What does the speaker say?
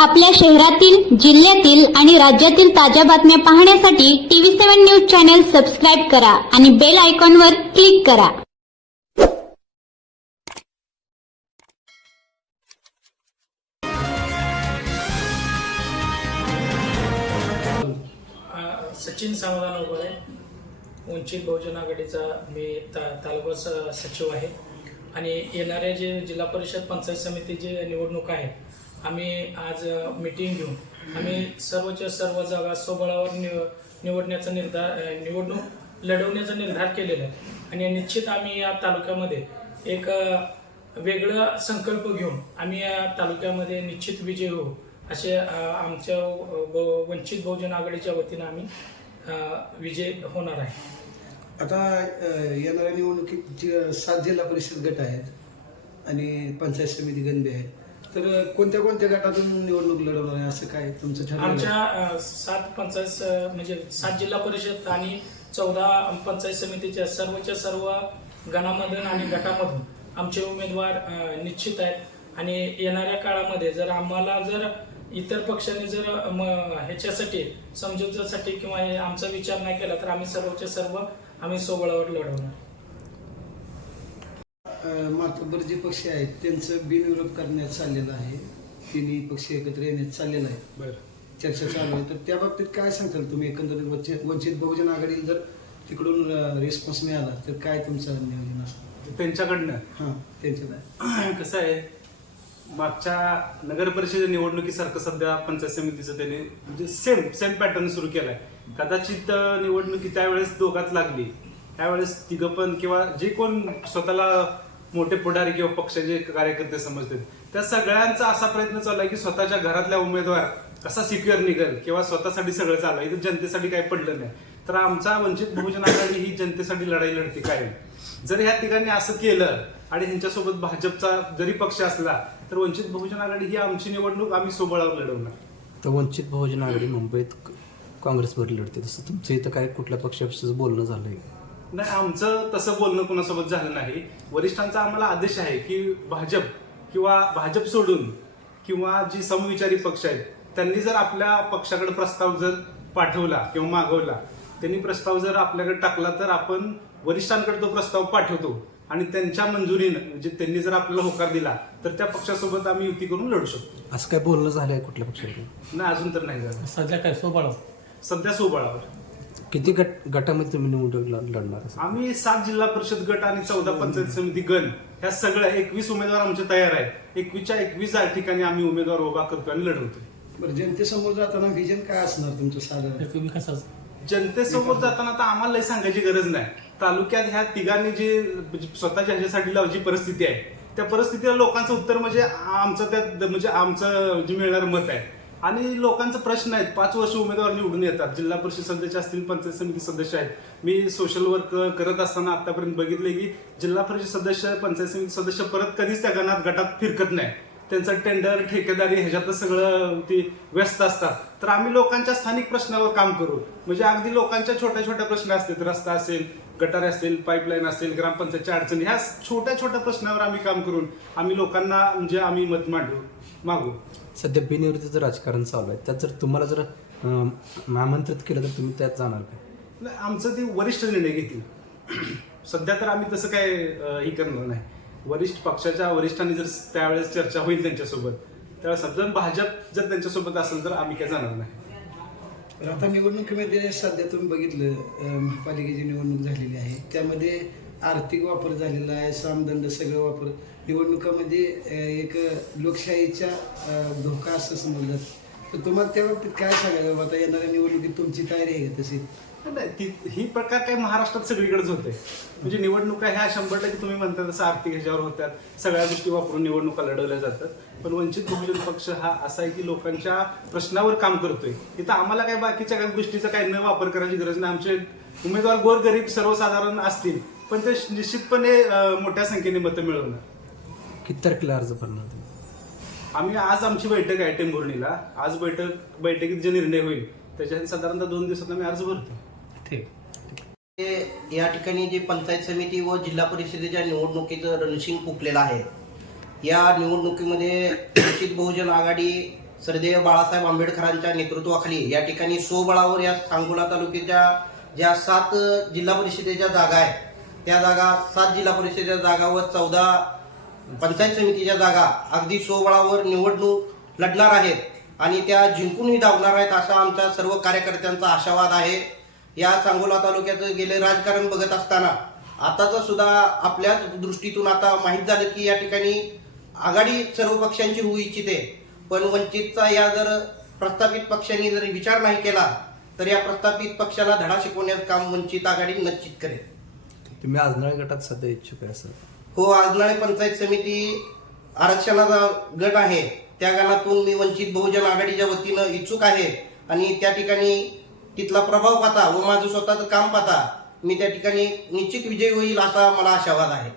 आपल्या शहरातील, जिल्ह्यातील आणि राज्यातील ताज्या बातम्या पाहण्यासाठी TV7 न्यूज चॅनल सबस्क्राईब करा आणि बेल आयकॉनवर क्लिक करा. सचिन समाधान उभे वंचित बहुजन आघाडीचा मी तालुका सचिव आहे आणि येणाऱ्या जे जिल्हा परिषद पंचायत समिती जे निवडणूक आहे आम्ही आज मीटिंग घेऊन आम्ही सर्वच्या सर्व जागा स्वबळावर निवडण्याचा निवडणूक लढवण्याचा निर्धार केलेला आहे आणि निश्चित आम्ही या तालुक्यामध्ये एक वेगळा संकल्प घेऊन आम्ही या तालुक्यामध्ये निश्चित विजय होऊ असे आमच्या वंचित बहुजन आघाडीच्या वतीनं आम्ही विजय होणार आहे. आता येणाऱ्या निवडणुकीत 7 जिल्हा परिषद गट आहेत आणि पंचायत समिती गणबी आहे, तर कोणत्या कोणत्या गटातून निवडणूक लढवणार आहे असं काय तुमचं ठरलं? आमच्या 7 पंचायत म्हणजे 7 जिल्हा परिषद आणि 14 पंचायत समितीच्या सर्वच्या सर्व गणामधून आणि गटामधून आमचे उमेदवार निश्चित आहेत आणि येणाऱ्या काळामध्ये जर आम्हाला जर इतर पक्षांनी जर ह्याच्यासाठी समजुतीसाठी किंवा आमचा विचार नाही केला तर आम्ही सर्वच्या सर्व आम्ही सोबळावर लढवणार. मातब्बर जे पक्ष आहेत त्यांचं बिनविरोध करण्यात चाललेलं आहे, तिन्ही पक्ष एकत्र येण्यात चाललेलं आहे. बरं, चर्चा चालू आहे, तर त्या बाबतीत काय सांगताल तुम्ही? एकंदरीत वंचित बहुजन आघाडीला जर तिकडून रिस्पॉन्स मिळाला तर काय तुमचं नियोजन असतं त्यांच्याकडनं? हां, त्यांच्याकडनं कसं आहे, मागच्या नगर परिषद निवडणुकीसारखं सध्या पंचायत समितीचं त्यांनी म्हणजे सेम पॅटर्न सुरू केलाय. कदाचित निवडणुकी त्यावेळेस दोघात लागली, त्यावेळेस तिघं पण किंवा जे कोण स्वतःला मोठे पुढारी किंवा पक्षाचे कार्यकर्ते समजतात त्या सगळ्यांचा असा प्रयत्न चालू आहे की स्वतःच्या घरातल्या उमेदवार कसा सिक्युअर निघेल किंवा स्वतःसाठी सगळं चालू आहे, इथं जनतेसाठी काही पडलं नाही. तर आमचा वंचित बहुजन आघाडी ही जनतेसाठी लढाई लढते कायम. जर ह्या तिघांनी असं केलं आणि ह्यांच्यासोबत भाजपचा जरी पक्ष असला तर वंचित बहुजन आघाडी ही आमची निवडणूक आम्ही सोबळावर लढवणार. तर वंचित बहुजन आघाडी मुंबईत काँग्रेसवर लढते, तसं तुमचं इथं काय कुठल्या पक्षाचं बोलणं झालंय? नाही, आमचं तसं बोलणं कोणासोबत झालं नाही. वरिष्ठांचा आम्हाला आदेश आहे की भाजप सोडून किंवा जी समविचारी पक्ष आहेत त्यांनी जर आपल्या पक्षाकडे प्रस्ताव जर पाठवला किंवा मागवला, त्यांनी प्रस्ताव जर आपल्याकडे टाकला तर आपण वरिष्ठांकडे तो प्रस्ताव पाठवतो आणि त्यांच्या मंजुरीनं म्हणजे त्यांनी जर आपल्याला होकार दिला तर त्या पक्षासोबत आम्ही युती करून लढू शकतो. असं काय बोलणं झालंय कुठल्या पक्षाकडे? नाही, अजून तर नाही झालं. सध्या काय सध्या सोबळावर. किती गटामध्ये तुम्ही निवडणूक लढणार? आम्ही 7 जिल्हा परिषद गट आणि 14 पंचायत समिती गण ह्या सगळ्या 21 उमेदवार आमचे तयार आहेत. 21च्या 21 ठिकाणी आम्ही उमेदवार उभा करतो आणि लढवतो. बरं, जनतेसमोर जाताना विजन काय असणार तुमचं साधारण? जनतेसमोर जाताना तर आम्हाला लय सांगायची गरज नाही. तालुक्यात ह्या तिघांनी जी स्वतःच्या ह्याच्यासाठी जी परिस्थिती आहे त्या परिस्थितीला लोकांचं उत्तर म्हणजे आमचं जे मिळणारं मत आहे. आणि लोकांचा प्रश्न आहेत. 5 वर्ष उमेदवार निवडून येतात, जिल्हा परिषद सदस्य असतील, पंचायत समिती सदस्य आहेत. मी सोशल वर्क करत असताना आतापर्यंत बघितले की जिल्हा परिषद सदस्य, पंचायत समिती सदस्य परत कधीच त्या गटात फिरकत नाही. त्यांचं टेंडर, ठेकेदारी ह्याच्यातच सगळं ते व्यस्त असतात. तर आम्ही लोकांच्या स्थानिक प्रश्नावर काम करू, म्हणजे अगदी लोकांच्या छोट्या छोट्या प्रश्न असतील, रस्ता असेल, गटारे असतील, पाईपलाईन असेल, ग्रामपंचायतच्या अडचणी, ह्या छोट्या छोट्या प्रश्नावर आम्ही काम करून आम्ही लोकांना म्हणजे आम्ही मत मागू. सध्या बिनविरोधीचं राजकारण चालू आहे, त्यात जर तुम्हाला जर आमंत्रित केलं तर तुम्ही त्यात जाणार का? नाही, आमचं ते वरिष्ठ निर्णय घेतील. सध्या तर आम्ही तसं काय हे करणार नाही. पक्षाच्या वरिष्ठांनी जर त्यावेळेस चर्चा होईल त्यांच्यासोबत, त्यावेळेस जर भाजप जर त्यांच्यासोबत असेल तर आम्ही काय जाणार नाही. आता निवडणुकीमध्ये सध्या तुम्ही बघितलं, महापालिकेची निवडणूक झालेली आहे, त्यामध्ये आर्थिक वापर झालेला आहे, सामदंड सगळं वापर निवडणुकामध्ये एक लोकशाहीचा धोका असं समजलं. तर तुम्हाला त्या बाबतीत काय सांगायचं? आता येणाऱ्या निवडणुकीत तुमची तयारी आहे तशी? नाही, ही प्रकार काही महाराष्ट्रात सगळीकडेच होते. म्हणजे निवडणुका ह्या 100% तुम्ही म्हणता तसं आर्थिक ह्याच्यावर होत्यात, सगळ्या गोष्टी वापरून निवडणुका लढवल्या जातात. पण वंचित बहुजन पक्ष हा असा आहे की लोकांच्या प्रश्नावर काम करतोय. इथं आम्हाला काही बाकीच्या काही गोष्टीचा काही न वापर करायची गरज नाही. आमचे उमेदवार गोरगरीब सर्वसाधारण असतील पण ते निश्चितपणे मोठ्या संख्येने मतं मिळवणार. किती तारखेला अर्ज भरणार तुम्ही? आम्ही आज आमची बैठक आहे टेंभुर्णीला. आज बैठकीत जे निर्णय होईल त्याच्यासाठी साधारणतः 2 दिवसात आम्ही अर्ज भरतो. ठीक. या ठिकाणी जे पंचायत समिती व जिल्हा परिषदेच्या निवडणुकीचं रणशिंग फुंकलेलं आहे. या निवडणुकीमध्ये वंचित बहुजन आघाडी सरदेव बाळासाहेब आंबेडकरांच्या नेतृत्वाखाली या ठिकाणी स्वबळावर या सांगोला तालुक्याच्या ज्या 7 जिल्हा परिषदेच्या जागा आहेत त्या जागा 7 जिल्हा परिषदेच्या जागा व 14 पंचायत समितीच्या जागा अगदी स्वबळावर निवडणूक लढणार आहेत आणि त्या जिंकूनही दावणार आहेत असा आमचा सर्व कार्यकर्त्यांचा आशावाद आहे. या सांगोला तालुक्यात गेले राजकारण बघत असताना आताचं सुद्धा आपल्याच दृष्टीतून आता माहीत झालं की या ठिकाणी आघाडी सर्व पक्षांची होऊ इच्छिते, पण वंचितचा या जर प्रस्थापित पक्षांनी जर विचार नाही केला तर या प्रस्थापित पक्षाला धडा शिकवण्याचं काम वंचित आघाडी निश्चित करेल. तुम्ही आजनाळे गटात सध्या इच्छुक आहे सर? हो, आजनाळे पंचायत समिती आरक्षणाचा गट आहे, त्या गणातून मी वंचित बहुजन आघाडीच्या वतीनं इच्छुक आहे आणि त्या ठिकाणी तिथला प्रभाव पाहता व माझं स्वतःचं काम पाहता मी त्या ठिकाणी निश्चित विजयी होईल असा मला आशावाद आहे.